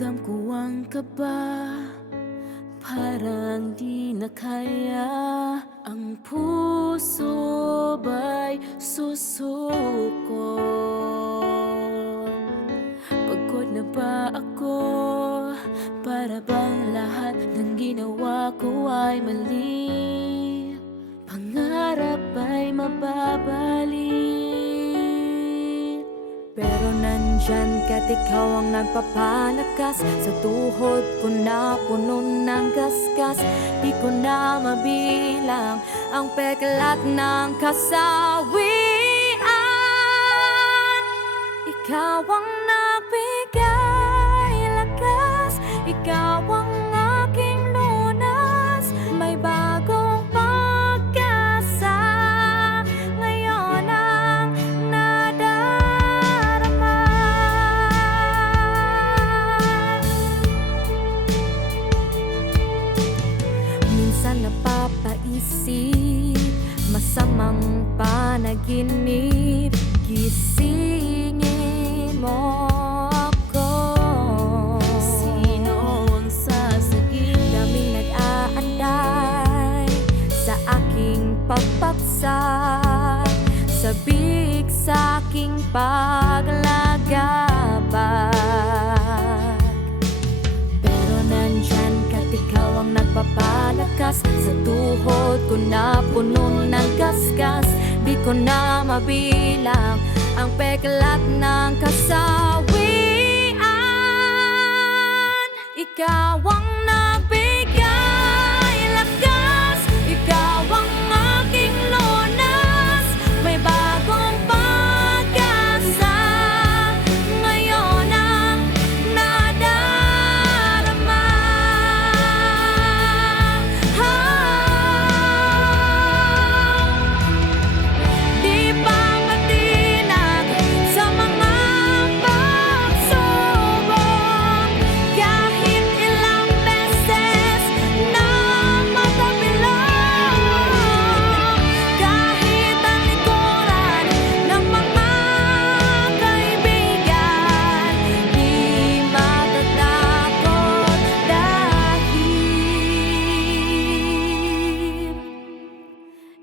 Ramdam ko ang kaba, parang di na kaya. Ang puso ba'y susuko? Pagod na ba ako? Para bang lahat ng ginawa ko ay mali? Pangarap ay mababali. Pero nandyan ka't ikaw ang nagpapalakas. Sa tuhod ko na puno ng gasgas. Di ko na mabilang ang peklat ng kasawian. Ikaw ang nagbigay lakas, ikaw ang aking lunas. May bagong pag-asa, ngayon ang nadarama. Minsan napapaisip, masamang panaginip. Gisingin mo ako. Sino ang sasagip? Daming nag-aanday sa aking pagbagsak, sabik sa aking paglagabag. Pero nandyan ka't ikaw ang nagpapalakas. Sa tuhod ko na puno ng gasgas. Di ko na mabilang ang peklat ng kasawian. Ikaw ang nagbigay lakas, ikaw ang aking lunas. May bagong pag-asa, ngayon ang nadarama. Di pa matinag sa mga pagsubok, kahit ilang beses na matabilog. Kahit ang likuran ng mga kaibigan, di matatakot dahil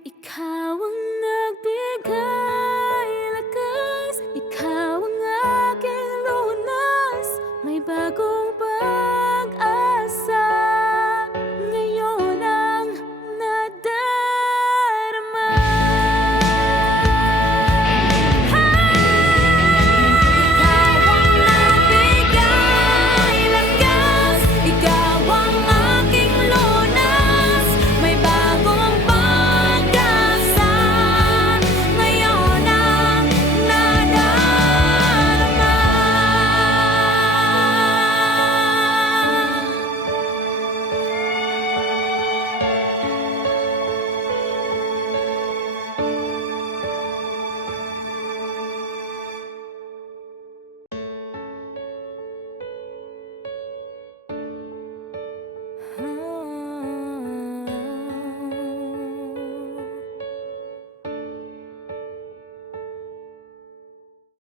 ikaw ang nagbigay lakas, ikaw ang aking lunas. May bagong